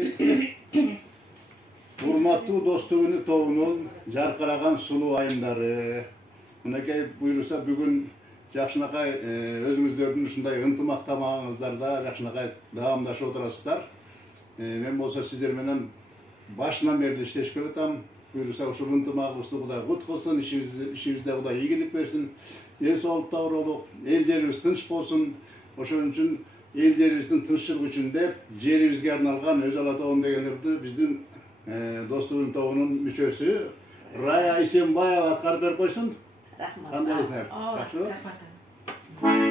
kettik. Hurmattуу Достук Үнү тобунун жаркыраган сулуу айымдары. Мынакей буйруса бүгүн жакшынакай өзүңүздөрдүн ушундай ынтымактамагыңыздарда жакшынакай даамдашып отурасыздар. Мен болсо сиздер менен башынан бери иштешип келатам. Буйруса ушул ынтымагыбызды Кудай кут кылсын, ишибизде Кудай ийгилик берсин. Эл соолукта бололук, эл жерибиз тынч болсун. Ошон үчүн эл жерибиздин тынччылыгы үчүн деп жерибизге арналган өз ала тобун дегендерди биздин Достук Үнү тобунун мүчөсү Рая Исенбаева аткарып берип койсун. Рахмат. Кандай элесиңер? Жакшыбы? Рахмат.